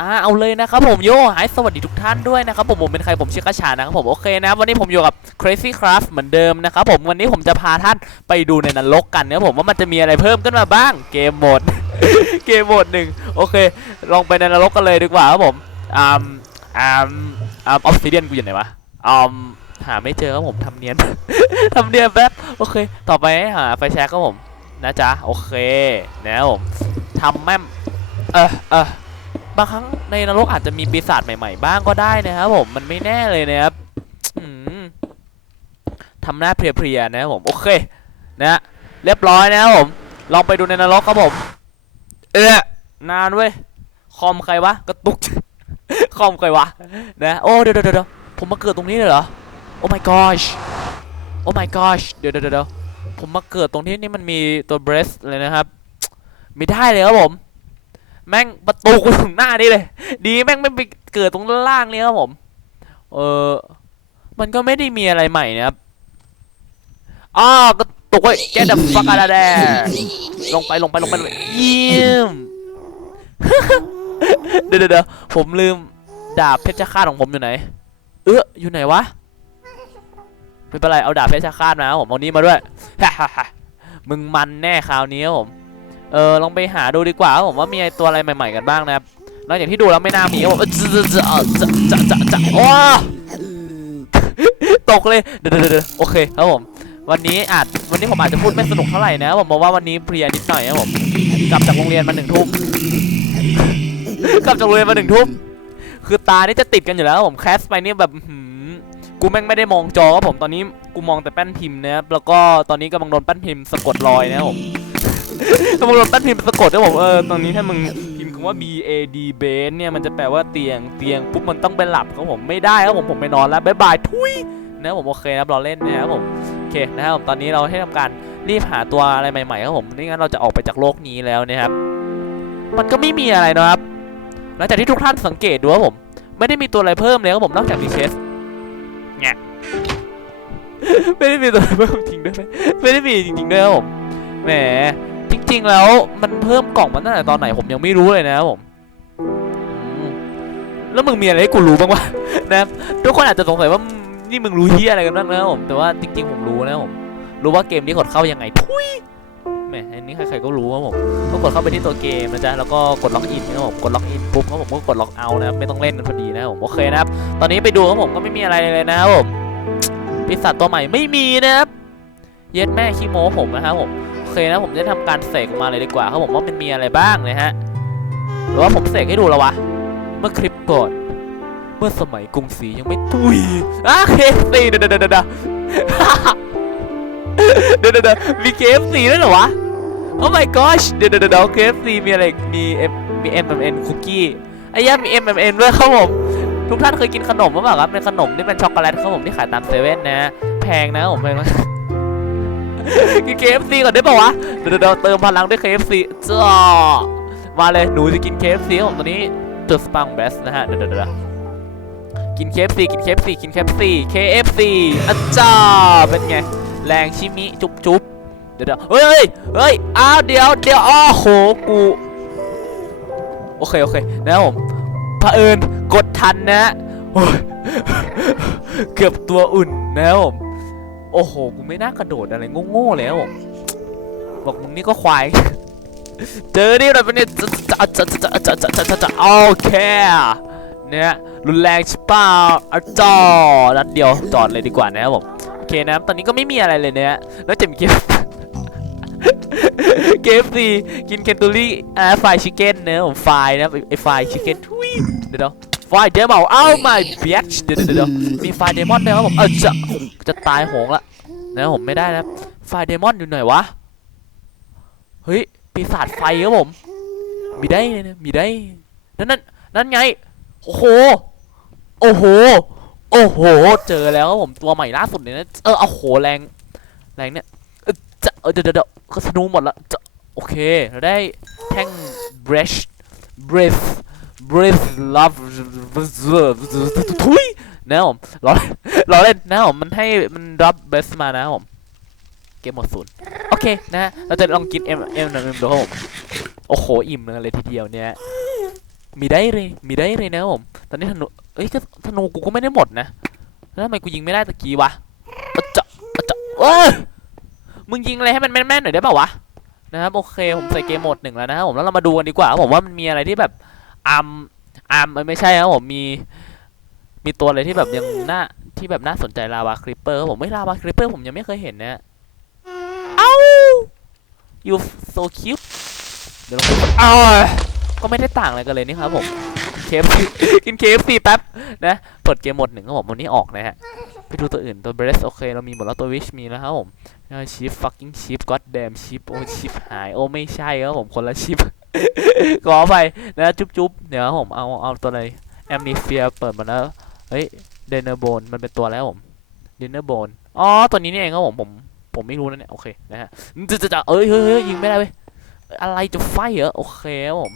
อ่าเอาเลยนะครับผมโยหายสวัสดีทุกท่านด้วยนะครับผมผมเป็นใครผมชื่อกระชานะครับผมโอเคนะวันนี้ผมอยู่กับ Crazy Craft เหมือนเดิมนะครับผมวันนี้ผมจะพาท่านไปดูในนรกกันนะผมว่ามันจะมีอะไรเพิ่มขึ้นมาบ้างเกมโหมดเกมโหมดหนึ่งโอเค ลองไปในนรกกันเลยดีกว่าครับผมอ่าอ่าอ่าออฟซิเดียนกูอยู่ไหนวะอ่าหาไม่เจอครับผมทำเนียนทำเนียนแป๊บโอเค ต่อไปหาไฟแช็กครับผมนะจ๊ะโอเคนะผมทำแม่มเออเออ บางครั้งในนรกอาจจะมีปีศาจใหม่ๆ บ้างก็ได้นะครับผมมันไม่แน่เลยนะครับทำหน้าเพลียๆนะครับผมโอเคนะเรียบร้อยนะครับผม ลองไปดูในนรกครับผม เออนานเว้ยคอมใครวะกระตุกคอมใครวะนะโอ้เดี๋ยวเดี๋ยวเดี๋ยวผมมาเกิดตรงนี้เลยเหรอโอ้ my gosh โอ้ my gosh เดี๋ยวเดี๋ยวเดี๋ยวผมมาเกิดตรงที่นี่มันมีตัวเบรสเลยนะครับ ไม่ได้เลยครับผม แม่งประตูกูถึงหน้านี่เลย ดีแม่งไม่ไปเกิดตรงล่างนี่ครับผม เออ มันก็ไม่ได้มีอะไรใหม่นะครับอ้ากระตุกไว้ get the fuck out of there ลงไปลงไปลงไปลงไปเยี่ยมเดี๋ยวเดี๋ยวเดี๋ยวผมลืมดาบเพชรฆาตของผมอยู่ไหน เอออยู่ไหนวะไม่เป็นไรเอาดาบเพชรฆาตมาครับผมเอานี้มาด้วยมึงมันแน่คราวนี้ครับผม เออลองไปหาดูดีกว่าครับผมว่ามีตัวอะไรใหม่ ๆกันบ้างนะครับนอกจากที่ดูแล้วไม่น่ามีครับผมเออจะจะจะจะจะจะโอ้ตกเลยเดี๋ยวเดี๋ยวเดี๋ยวโอเคครับผมวันนี้อาจวันนี้ผมอาจจะพูดไม่สนุกเท่าไหร่นะผมเพราะว่าวันนี้เพลียนิดหน่อยครับผมกลับจากโรงเรียนมาหนึ่งทุ่มกลับจากโรงเรียนมาหนึ่งทุ่มคือตานี่จะติดกันอยู่แล้วผมแคสไปนี่แบบหืมกูแม่งไม่ได้มองจอครับผมตอนนี้กูมองแต่แป้นพิมพ์นะครับแล้วก็ตอนนี้กำลังโดนแป้นพิมพ์สะกดรอยนะครับผม กำลังโดนแป้นพิมพ์สะกดนะครับผมเออตอนนี้ถ้ามึงพิมพ์คำว่า B A D b a s เนี่ยมันจะแปลว่าเตียงเตียงปุ๊บมันต้องไปหลับครับผมไม่ได้ครับผมผมไปนอนแล้วบ๊ายบายทุยนะผมโอเคนะครับเราเล่นนะครับผมโอเคนะครับผมตอนนี้เราให้ทำการรีบหาตัวอะไรใหม่ๆครับผมไม่งั้นเราจะออกไปจากโลกนี้แล้วนะครับ มันก็ไม่มีอะไรนะครับหลังจากที่ทุกท่านสังเกตดูครับผม ไม่ได้มีตัวอะไรเพิ่มเลยครับผมนอกจากดีเชสแงะไม่ได้มีตัวอะไรเพิ่มจริงด้วยไหมไม่ได้มีจริงๆด้วยครับผมแหม จริง ๆ แล้วมันเพิ่มกล่องมาตั้งแต่ตอนไหนผมยังไม่รู้เลยนะผมแล้วมึงมีอะไรให้กูรู้บ้างวะนะทุกคนอาจจะสงสัยว่านี่มึงรู้เฮียอะไรกันบ้างนะผมแต่ว่าจริง ๆ ผมรู้นะผมรู้ว่าเกมนี้กดเข้ายังไงทุยแหมอันนี้ใครๆก็รู้ครับผมต้องกดเข้าไปที่ตัวเกมนะจ๊ะแล้วก็กดล็อกอินนะครับผมกดล็อกอินปุ๊บครับผมก็กดล็อกเอานะครับไม่ต้องเล่นกันพอดีนะผมโอเคนะครับตอนนี้ไปดูครับผมก็ไม่มีอะไรเลยนะครับผมปีศาจตัวใหม่ไม่มีนะครับเย็ดแม่ขี้โม้ผมนะครับผม เคนะผมจะทำการเสกออกมาเลยดีกว่าครับผมว่ามันมีอะไรบ้างนะฮะหรือว่าผมเสกให้ดูแล้ววะเมื่อคลิปก่อนเมื่อสมัยกรุงศรียังไม่ตุยอะเคฟซีเดี๋ยวเดเดเดเดเดเดมีเคฟซีด้วยเหรอวะโอ้ my gosh เดี๋ยวเดเดเคฟซีมีอะไรอีกมีเอ็มมี M M N คุกกี้ไอ้ย่ามี M M N ด้วยครับผมทุกท่านเคยกินขนมหรือเปล่าครับเป็นขนมที่เป็นช็อกโกแลตครับผมที่ขายตามเซเว่นนะแพงนะผมแพงมา กิน KFC ก่อนได้ป่าวะ เดี๋ยวเดี๋ยวเติมพลังด้วย KFC จ้ามาเลย หนูจะกิน KFC ครับผมตอนนี้จุดสปังเบสนะฮะเดี๋ยวเดี๋ยวเดี๋ยวกิน KFC กิน KFC กิน KFC KFC อาจาเป็นไง แรงชิมิ จุ๊บจุ๊บเดี๋ยวเดี๋ยวเฮ้ยเฮ้ย อ้าว เดี๋ยวเดี๋ยวอ้อโห กู โอเค โอเค นะครับผมเผอิญกดทันนะ เกือบตัวอุ่นนะครับผม โอ้โห กูไม่น่ากระโดดอะไรโง่ๆแล้ว บอกมึงนี่ก็ควาย เจอนี่หน่อยปะเนี่ยโอเค เนี่ยรุนแรงใช่ป่าอะจอดนัดเดียวจอดเลยดีกว่านะครัผม โอเคนะตอนนี้ก็ไม่มีอะไรเลยเนี่ยแล้วจะมีเกมเกมซีกินเคนตูรี่อ่าไฟชิคเก้นเนี่ยผมไฟนะไอไฟชิคเก้นทุยเดี๋ยว ไฟเดมอนเอ้าไม่เบียชเดี๋ยวเดี๋ยวมีไฟเดมอนด้วยครับผมเออจะจะตายโหงละนะผมไม่ได้นะไฟเดมอนอยู่ไหนวะเฮ้ยปีศาจไฟครับผม มีได้เลยนะมีได้นั่นนั่นนั่นไงโอ้โหโอ้โหโอ้โห เจอแล้วครับผมตัวใหม่ล่าสุดเนี่ยนะเออเอาโหแรงแรงเนี่ยเออจะเออเดี๋ยวเดี๋ยวเดี๋ยวก็สนูหมดละจะโอเคเราได้แท่ง brush breath breath love ทุยนะผมเราเราเล่นนะผมมันให้มันรับเบสมานะผมเกมหมดศูนย์โอเคนะ เราจะลองกิน M M หนึ่งดูครับผมโอ้โหอิ่มเลยทีเดียวเนี่ยมีได้เลยมีได้เลยนะผมตอนนี้ธนูเอ้ยก็ธนูกูก็ไม่ได้หมดนะแล้วทำไมกูยิงไม่ได้ตะกี้วะจะอะจะเอ้ยมึงยิงอะไรให้มันแม่นๆหน่อยได้ป่าวะนะครับโอเคผมใส่เกมโหมดหนึ่งแล้วนะครับผมแล้วเรามาดูกันดีกว่าผมว่ามันมีอะไรที่แบบ อาร์มอาร์มไม่ใช่ครับผมมี มีตัวอะไรที่แบบยังน่าที่แบบน่าสนใจลาวาคริปเปอร์ผมไม่ลาวาคริปเปอร์ผมยังไม่เคยเห็นนะเอ้า you so cute เดี๋ยวลองอ้าวก็ไม่ได้ต่างอะไรกันเลยนี่ครับผมเคฟกินเคฟซีแป๊บนะเปิดเกมหมดหนึ่งครับผมวันนี้ออกนะฮะไปดูตัวอื่นตัวเบรสโอเคเรามีหมดแล้วตัววิชมีแล้วครับผมชิป fucking ชิป god damn ชิปโอ้ชิปหายโอ้ไม่ใช่ครับผมคนละชิป ขอไปนะจุ๊บจุ๊บเดี๋ยวผมเอาเอาตัวอะไรแอมนิเฟียเปิดมาแล้ว เฮ้ยเดนเนอร์โบนมันเป็นตัวแล้วผมเดนเนอร์โบนอ๋อตัวนี้นี่เองครับผมผมผมไม่รู้นะเนี่ยโอเคนะฮะจะจะจะเอ้ยเฮ้ยเฮ้ยยิงไม่ได้เว้ยอะไรจะไฟเหรอโอเคครับผม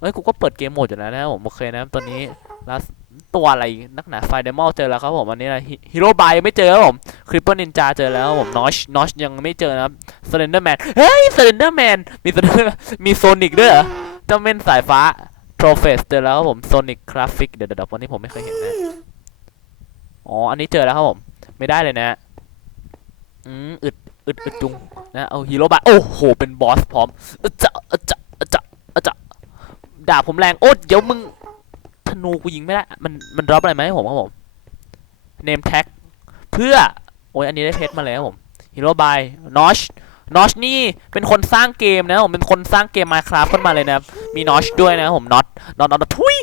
เฮ้ยกูก็เปิดเกมโหมดอยู่แล้วนะครับผมโอเคนะตัวนี้ last ตัวอะไรนักหนาไฟเดมอลเจอแล้วครับผมอันนี้อะฮีโร่บายไม่เจอครับผมคริปเปอร์นินจาเจอแล้วครับผมนอชนอชยังไม่เจอนะครับสเลนเดอร์แมนเฮ้ยสเลนเดอร์แมนมี Slender- มีโซนิกด้วยเหรอเจ้าเม่นสายฟ้าโปรเฟสเจอแล้วครับผมโซนิกคราฟิกเดี๋ยวเดี๋ยววันนี้ผมไม่เคยเห็นนะอ๋ออันนี้เจอแล้วครับผม ไม่ได้เลยนะอืมอึดอึดอึดจุงนะเอาฮีโร่บายโอ้โหเป็นบอสพร้อมอจะอจะอจะอจะดาบผมแรงโอ้เดี๋ยวมึง ธนูกูยิงไม่ได้ มันมันรับอะไรมให้ผมครับผมเนมแท็กเพื่อ โอ้ยอันนี้ได้เพชรมาแล้วผมฮีโร่บายนอชนอชนี่เป็นคนสร้างเกมนะผมเป็นคนสร้างเกมมาคราฟขึ้นมาเลยนะครับมีนอชด้วยนะผมน็อตน็อตน็อตทุย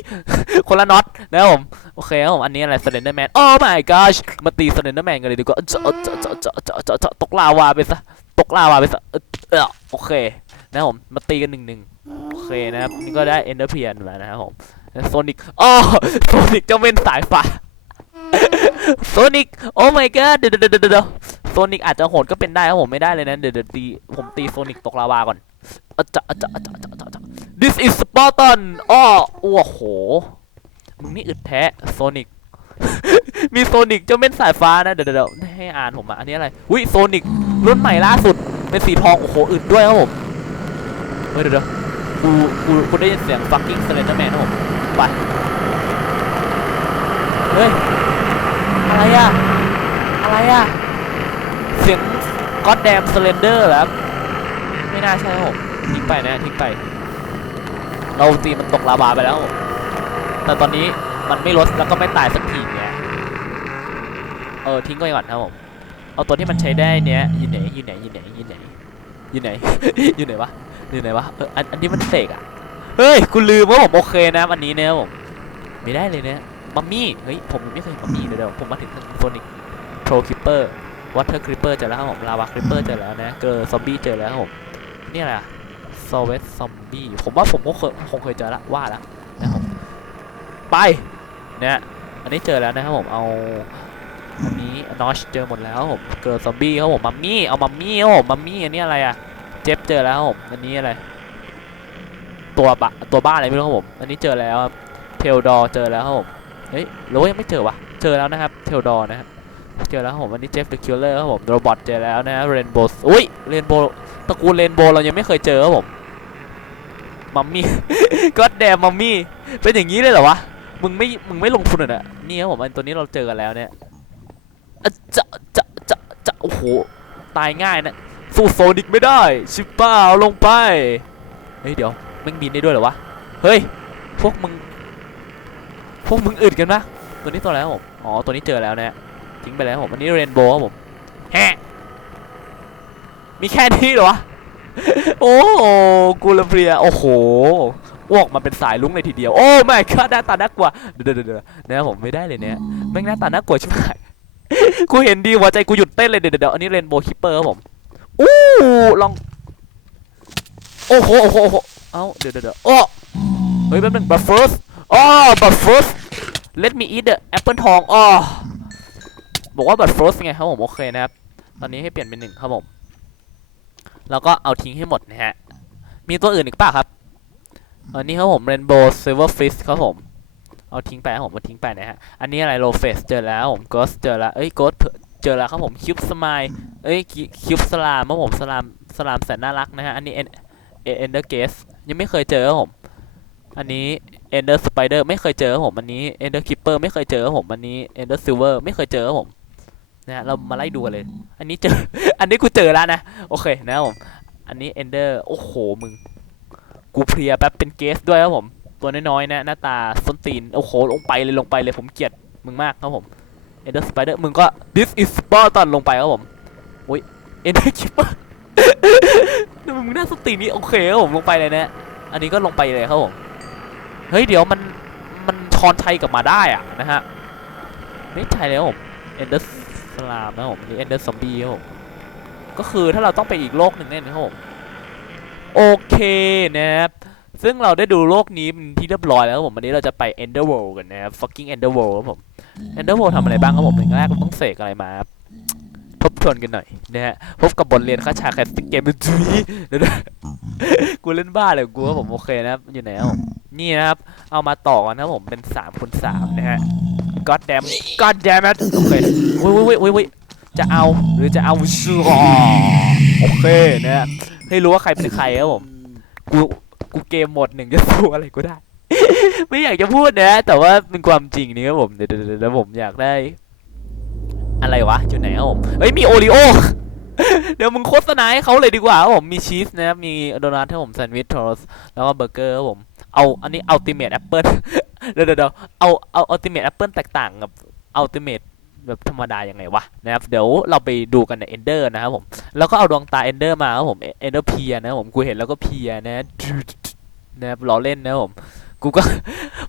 คนละน็อตนะผมโอเคครับผมอันนี้อะไรสเลนเดอร์แมนโอ้ my gosh มาตีสเลนเดอร์แมนกันเลยดีกว่าเจาะเจาะเจาะเจาะเจาะจาะตกลาวาไปซะตกลาวาไปซะเออโอเคนะผมมาตีกันหนึ่งหนึ่งโอเคนะครับนี่ก็ได้เอนเดอร์เพียนมานะครับผม โซนิกอ๋อโซนิกเจ้าเม่นสายฟ้าโซนิกโอ้ my god เดี๋ยวเดี๋ยวเดี๋ยวเดี๋ยวโซนิกอาจจะโหดก็เป็นได้ครับผมไม่ได้เลยนะ เดี๋ยวเดี๋ยวตีผมตีโซนิกตกลาวาก่อนอะจะอะจะอะจะอะจะอจะอะ this is Spartan อ้อโอ้โหมึงนี่อึดแท้โซนิกมีโซนิกเจ้าเม่นสายฟ้านะเดี๋ยวเดี๋ยวให้อ่านผมอะอันนี้อะไรอุ้ยโซนิกรุ่นใหม่ล่าสุดเป็นสีทองโอ้โหอึดด้วยครับผมเฮ้ยเดี๋ยวเดี๋ยวกูกูกูได้ยินเสียง fucking Slenderman นะผม ไปเฮ้ย อะไรอะอะไรอะเสียง goddamn slender เหรอครับไม่น่าใช่ครับผมทิ้งไปนะทิ้งไป เราตีมันตกลาวาไปแล้วครับผมแต่ตอนนี้มันไม่ลดแล้วก็ไม่ตายสักทีเนี่ยเออทิ้งไปก่อนครับผมเอาตัวที่มันใช้ได้เนี้ยอยู่ไหนอยู่ไหนอยู่ไหนอยู่ไหนอยู่ไหนอยู่ไหนวะอยู่ไหนวะเอออันอันนี้มันเสกอะ เฮ้ยกูลืมว่าผมโอเคนะอันนี้เนี่ยผมไม่ได้เลยเนี่ยมัมมี่เฮ้ยผมไม่เคยมัมมี่เลยเดี๋ยวผมมาถึงโซนิกโปรคิปเปอร์วอเตอร์คริปเปอร์เจอแล้วครับผมลาวาคริปเปอร์เจอแล้วนะเกอร์ซอมบี้เจอแล้วครับผมนี่อะไรอะซอเวสซอมบี้ผมว่าผมก็เคยคงเคยเจอละว่าล้วนะครับไปเนี่ยอันนี้เจอแล้วนะครับผมเอาอันนี้นอชเจอหมดแล้วผมเกอร์ซอมบี้ครับผมมัมมี่เอามัมมี่ครับผมมัมมี่อันนี้อะไรอะเจ็บเจอแล้วครับผมอันนี้อะไร ตัวบะตัวบ้านอะไรไม่รู้ครับผม อันนี้เจอแล้วครับ เทลดอเจอแล้วครับผม เฮ้ยหรือว่ายังไม่เจอวะ เจอแล้วนะครับ เทลดอนะครับ เจอแล้วครับผมวันนี้เจฟเดอะคิลเลอร์ครับผม โรบอทเจอแล้วนะฮะเรนโบว์อุ้ย เรนโบว์ตระกูลเรนโบว์เรายังไม่เคยเจอครับผม มัมมี่ ก็แดมมัมมี่ เป็นอย่างนี้เลยเหรอวะ มึงไม่ มึงไม่ลงทุนอะนะนี่ครับผม อันตัวนี้เราเจอกันแล้วเนี่ยจะจะจะจะโอ้โห ตายง่ายนะสู้โซนิกไม่ได้ ชิปเป้าลงไป เฮ้ยเดี๋ยว มึงบินได้ด้วยเหรอวะ เฮ้ย พวกมึง พวกมึงอึดกันนะตัวนี้ตัวอะไรครับผม อ๋อ ตัวนี้เจอแล้วนะทิ้งไปแล้วผม อันนี้เรนโบว์ครับผม แฮะ มีแค่นี้เหรอวะ โอ้โหกูลเพียโอ้โหอ้วกมาเป็นสายลุ้งเลยทีเดียว โอ้ไม่ก็หน้าตาน่ากลัวเดี๋ยวเดี๋ยวเดี๋ยวนะผมไม่ได้เลยเนี่ยแม่งหน้าตาน่ากลัวชิบหายกูเห็นดีหัวใจกูหยุดเต้นเลยเดี๋ยวเดี๋ยวอันนี้เรนโบว์คิปเปอร์ครับผม อู้ลอง โอ้โหโอ้โห เอ้าเดี๋ยวเดี๋ยวเดี๋ยวโอ้เฮ้ยแป๊บนึง but first อ๋อ but first let me eat the apple ทองอ๋อบอกว่า but first ไงครับผมโอเคนะครับ ตอนนี้ให้เปลี่ยนเป็นหนึ่งครับผม แล้วก็เอาทิ้งให้หมดนะฮะ มีตัวอื่นอีกป่ะครับอันนี้ครับผม rainbow silver fish ครับผม เอาทิ้งไปครับผมเอาทิ้งไปนะฮะ อันนี้อะไร low face เจอแล้วผม ghost เจอแล้วเอ้ย ghost เจอแล้วครับผม cube smile เอ้ย cube สลามครับผมสลามสลามแสนน่ารักนะฮะ อันนี้ ender gaze ยังไม่เคยเจอครับผม อันนี้ Ender Spider ไม่เคยเจอครับผมอันนี้ Ender Keeper ไม่เคยเจอครับผมอันนี้ Ender Silver ไม่เคยเจอครับผมนะฮะเรามาไล่ดูเลย อันนี้เจอ อันนี้กูเจอแล้วนะ โอเคนะครับผม อันนี้ Ender โอ้โหมึง กูเพลียแป๊บเป็นเกสด้วยครับผม ตัวน้อยๆนะหน้าตาส้นตีน โอ้โหลงไปเลยลงไปเลยผมเกลียดมึงมากครับผม Ender Spider มึงก็ This is Spartan ลงไปครับผมอุ้ย Ender Keeper ดูมึงน้าสตีนนี่โอเคครับผมลงไปเลยนะ อันนี้ก็ลงไปเลยครับผม เฮ้ยเดี๋ยวมันมันชอนชัยกลับมาได้อะนะฮะ ไม่ใช่แล้วผม Ender Slam นะผมหรือ Ender Zombie ครับผมก็คือถ้าเราต้องไปอีกโลกหนึ่งเนี่ยนะครับผมโอเคนะครับซึ่งเราได้ดูโลกนี้เป็นที่เรียบร้อยแล้วครับผมวันนี้เราจะไป Ender World กันนะครับ fucking Ender World ครับผม Ender World ทำอะไรบ้างครับผมอย่างแรกเราต้องเสกอะไรมาครับ ทบทวนกันหน่อยนะฮะพบกับบทเรียนค่าชาแคสติกเกมดนตรีเดี๋ยวกูเล่นบ้าเลยกูว่าผมโอเคนะครับอยู่ไหนครับผมนี่นะครับ เอามาต่อกันนะผมเป็น3คูณ3นะฮะ god damn god damn it โอเควิวิวิวิจะเอาหรือจะเอาชัวโอเคนะฮะให้รู้ว่าใครเป็นใครครับผมกูกูเกมหมดหนึ่งจะสู้อะไรก็ได้ ไม่อยากจะพูดนะ แต่ว่าเป็นความจริงนี่ครับผมเดี๋ยวเดี๋ยวเดี๋ยวผมอยากได้ อะไรวะอยู่ไหนครับผมเฮ้ยมีโอริโอเดี๋ยวมึงโฆษณาให้เขาเลยดีกว่าครับผมมีชีสนะครับมีโดนัทให้ผมแซนด์วิชโทสแล้วก็เบอร์เกอร์ครับผมเอาอันนี้อัลติเม e แอปเปิลเดี๋ยวเดี๋ยวเดี๋ยวเอาเอาอัลติเม e แอปเปิลแตกต่างกับอัลติเม e แบบธรรมดายังไงวะนะครับเดี๋ยวเราไปดูกันในเอนเดอร์นะครับผมแล้วก็เอาดวงตาเอนเดอร์มาครับผมเอนเดอร์เพียนะครับผมกูเห็นแล้วก็เพียนะนะครับล้อเล่นนะครับผมกูก็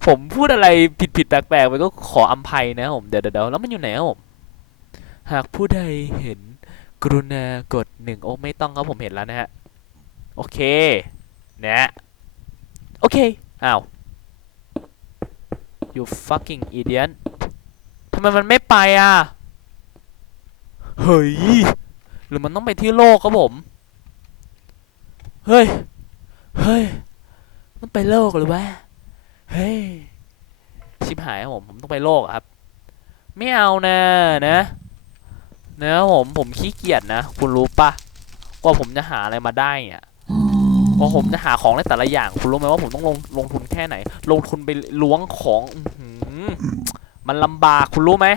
ผมพูดอะไรผิดผิดๆแปลกๆไปก็ขออภัยนะครับผมเดี๋ยวเดี๋ยวเดี๋ยวแล้วมันอยู่ไหนครับผม หากผู้ใดเห็นกรุณากดหนึ่งโอ้ไม่ต้องครับผมเห็นแล้วนะฮะ โอเค นะโอเค อ้าว you fucking idiot ทำไมมันไม่ไปอะ เฮ้ย หรือมันต้องไปที่โลกครับผม เฮ้ย เฮ้ย มันไปโลกหรือวะ เฮ้ย ชิบหายครับผม ผมต้องไปโลกครับ ไม่เอานะนะ นะครับผมผมขี้เกียจนะ คุณรู้ปะกว่าผมจะหาอะไรมาได้เนี่ยกว่าผมจะหาของได้แต่ละอย่าง คุณรู้ไหมว่าผมต้องลงลงทุนแค่ไหน ลงทุนไปล้วงของอมันลำบากคุณรู้ไหม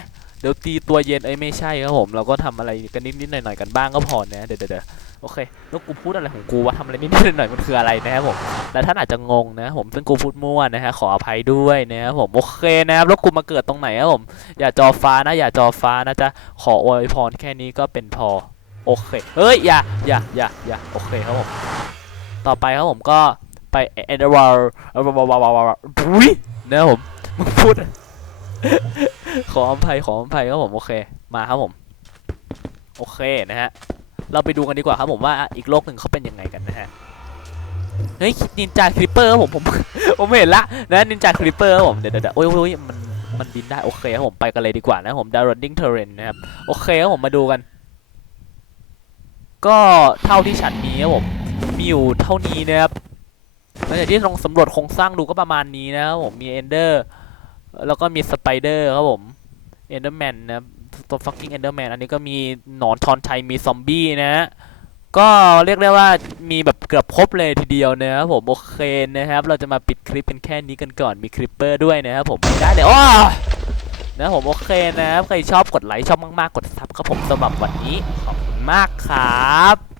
ดี๋ยวตีตัวเย็นเอ้ไม่ใช่ครับผมเราก็ทำอะไรกันนิดๆหน่อยๆกันบ้างก็พอนะเดี๋ยวเดี๋ยวเดี๋ยวโอเคแล้วกูพูดอะไรของกูว่าทำอะไรนิดๆหน่อยๆมันคืออะไรนะครับผมและท่านอาจจะงงนะผมซึ่งกูพูดมั่วนะฮะขออภัยด้วยนะครับผมโอเคนะครับแล้วกูมาเกิดตรงไหนครับผมอย่าจอฟ้านะอย่าจอฟ้านะจ๊ะขออวยพรแค่นี้ก็เป็นพอโอเคเฮ้ยอย่าอย่าอย่าอย่าโอเคครับผมต่อไปครับผมก็ไปเอ็นเดอร์วอลวาวาวาวาบุ้ยนะครับผมมึงพูด ขออภัยขออภัยครับผมโอเคมาครับผม โอเคนะฮะเราไปดูกันดีกว่าครับผมว่าอีกโลกหนึ่งเขาเป็นยังไงกันนะฮะเฮ้ยนินจาคลิปเปอร์ครับผมผมผมเห็นละนะนินจาคลิปเปอร์ครับผมเดี๋ยวเดี๋ยวเดี๋ยวโอ้ยโอ้ยมันมันบินได้โอเคครับผมไปกันเลยดีกว่านะผม d a r u n d i n g Terrain นะครับโอเคครับผมมาดูกัน ก็เท่าที่ฉันมีครับผมมีอยู่เท่านี้นะครับหลังจากที่ลองสำรวจโครงสร้างดูก็ประมาณนี้นะครับผมมี Ender แล้วก็มี Spider ครับผม Enderman นนะครับตัว fucking Enderman อันนี้ก็มีหนอนทอนชัยมีซอมบี้นะฮะก็เรียกได้ว่ามีแบบเกือบครบเลยทีเดียวนะครับผมโอเคนะครับ เราจะมาปิดคลิปเป็นแค่นี้กันก่อนมีคลิปเปอร์ด้วยนะครับผมได้เลยอ้อนะผมโอเคนะครับใครชอบกดไลค์ชอบมากๆกดซับครับผมสำหรับวันนี้ขอบคุณมากครับ